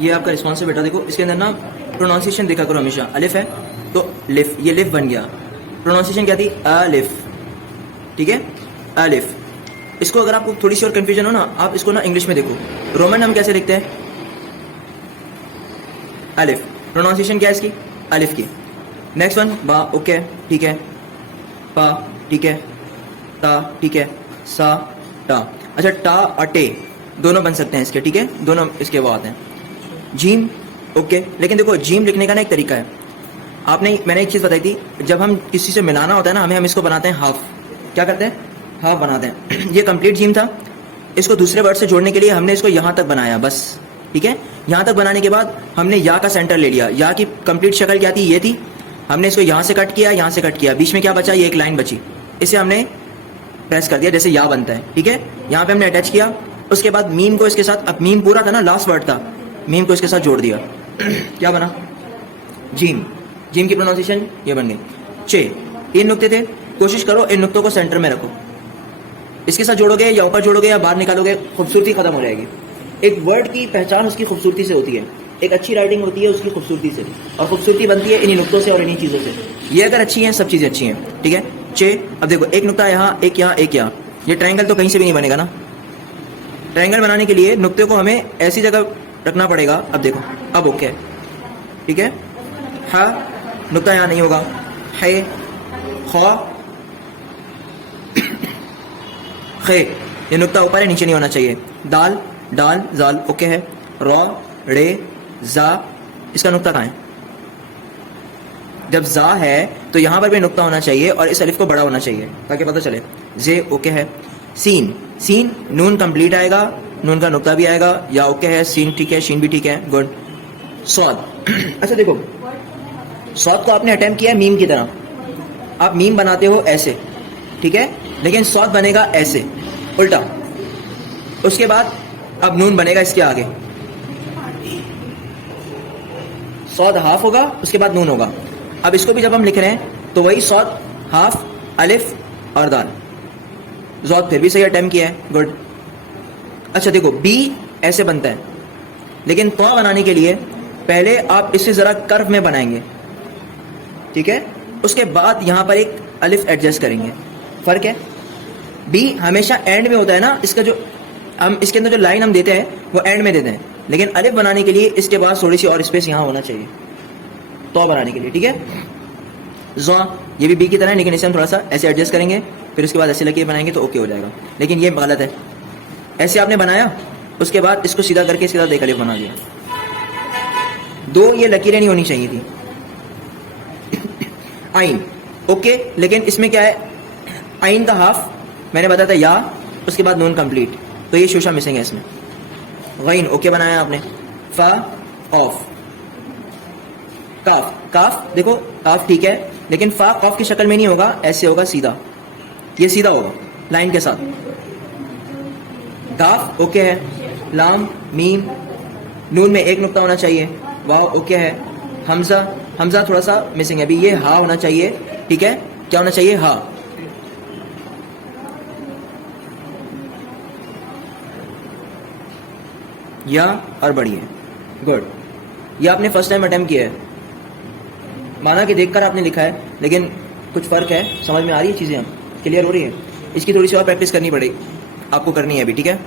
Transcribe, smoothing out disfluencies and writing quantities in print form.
ये आपका रिस्पॉन्स है बेटा। देखो इसके अंदर ना प्रोनाउंसिएशन देखा करो हमेशा। अलिफ है तो लिफ, ये लिफ बन गया। प्रोनाउंसिएशन क्या थी? अलिफ, ठीक है, अलिफ। इसको अगर आपको थोड़ी सी और कंफ्यूजन हो ना, आप इसको ना इंग्लिश में देखो। रोमन हम कैसे लिखते हैं? अलिफ। प्रोनाउंसिएशन क्या है इसकी? अलिफ की। नेक्स्ट वन बा, ओके, ठीक है, पा, ठीक है, ता, ठीक है, सा, टा। अच्छा, टा और टे दोनों बन सकते हैं इसके, ठीक है, दोनों इसके वो आते हैं। Gym, okay. लेकिन देखो जीम लिखने का ना एक तरीका है। मैंने एक चीज़ बताई थी, जब हम किसी से मिलाना होता है ना, हम इसको बनाते हैं हाफ। क्या करते हैं? हाफ बनाते हैं। ये कंप्लीट जीम था, इसको दूसरे वर्ड से जोड़ने के लिए हमने इसको यहाँ तक बनाया बस, ठीक है। यहाँ तक बनाने के बाद हमने या का सेंटर ले लिया। या की कंप्लीट शक्ल क्या थी? ये थी। हमने इसको यहाँ से कट किया, यहाँ से कट किया, बीच में क्या बचा? ये एक लाइन बची, इसे हमने प्रेस कर दिया जैसे या बनता है, ठीक है। यहाँ पे हमने अटैच किया। उसके बाद मीम को इसके साथ, अब मीम पूरा था ना, लास्ट वर्ड था, मीम को इसके साथ जोड़ दिया। क्या बना? जीम। जीम की प्रोनाउंसिएशन ये बन गई। चे। 3 नुक्ते थे, कोशिश करो इन नुक्तों को सेंटर में रखो। इसके साथ जोड़ोगे या ऊपर जोड़ोगे या बाहर निकालोगे, खूबसूरती खत्म हो जाएगी। एक वर्ड की पहचान उसकी खूबसूरती से होती है, एक अच्छी राइटिंग होती है उसकी खूबसूरती से, और खूबसूरती बनती है इन्हीं नुक्तों से और इन्हीं चीज़ों से। ये अगर अच्छी हैं, सब चीज़ें अच्छी हैं, ठीक है। चे। अब देखो एक नुक्ता यहाँ, एक यहाँ, एक यहाँ, ये ट्रायंगल तो कहीं से भी नहीं बनेगा ना। ट्रायंगल बनाने के लिए नुक्ते को हमें ऐसी जगह रखना पड़ेगा। अब देखो, अब ओके, ठीक है। हा, नुक्ता यहाँ नहीं होगा। है, खा, खे, ये नुक्ता ऊपर है, नीचे नहीं होना चाहिए। दाल, डाल, जाल, ओके है। रॉ, रे, जा, इसका नुक्ता कहाँ है? जब जा है तो यहां पर भी नुक्ता होना चाहिए और इस अलिफ को बड़ा होना चाहिए ताकि पता चले। जे, ओके है। सीन, सीन, नून कंप्लीट आएगा, नून का नुक्ता भी आएगा, या ओके है। सीन ठीक है, शीन भी ठीक है, गुड। सौद। अच्छा देखो, सौद को आपने अटेम्प्ट किया है मीम की तरह। आप मीम बनाते हो ऐसे, ठीक है, लेकिन सौद बनेगा ऐसे, उल्टा। उसके बाद अब नून बनेगा इसके आगे, सौद हाफ होगा, उसके बाद नून होगा। अब इसको भी जब हम लिख रहे हैं तो वही सौद, हाफ, अलिफ और दाल। जौद फिर भी सही अटेम्प्ट किया है, गुड। अच्छा देखो, बी ऐसे बनता है, लेकिन तो बनाने के लिए पहले आप इसे जरा कर्व में बनाएंगे, ठीक है। उसके बाद यहां पर एक अलिफ एडजस्ट करेंगे, फर्क है। बी हमेशा एंड में होता है ना, इसका जो हम इसके अंदर जो लाइन हम देते हैं वो एंड में देते हैं, लेकिन अलिफ बनाने के लिए इसके बाद थोड़ी सी और स्पेस यहां होना चाहिए तो बनाने के लिए, ठीक है। ज़ा, ये भी बी की तरह है, लेकिन इसे हम थोड़ा सा ऐसे एडजस्ट करेंगे, फिर उसके बाद ऐसे लकीर बनाएंगे तो ओके हो जाएगा। लेकिन ये गलत है, ऐसे आपने बनाया, उसके बाद इसको सीधा करके इसके साथ एक अलिफ बना दिया। 2 ये लकीरें नहीं होनी चाहिए थी। आइन, ओके, लेकिन इसमें क्या है? आइन का हाफ मैंने बताया था या, उसके बाद नून कंप्लीट, तो ये शोशा मिसिंग है इसमें। गैन, ओके बनाया आपने। फा, ऑफ। काफ, काफ देखो, काफ ठीक है, लेकिन फा कॉफ की शक्ल में नहीं होगा, ऐसे होगा सीधा, ये सीधा होगा लाइन के साथ। गाफ, ओके है। लाम, मीम, नून में एक नुक्ता होना चाहिए। वाव, ओके है। हमजा, हमजा थोड़ा सा मिसिंग है अभी, ये हा होना चाहिए, ठीक है। क्या होना चाहिए? हा। या और बड़ी है, गुड। ये आपने फर्स्ट टाइम अटेम्प्ट किया है, माना कि देखकर आपने लिखा है, लेकिन कुछ फर्क है, समझ में आ रही है चीजें, क्लियर हो रही है। इसकी थोड़ी सी और प्रैक्टिस करनी पड़ेगी आपको, करनी है अभी, ठीक है।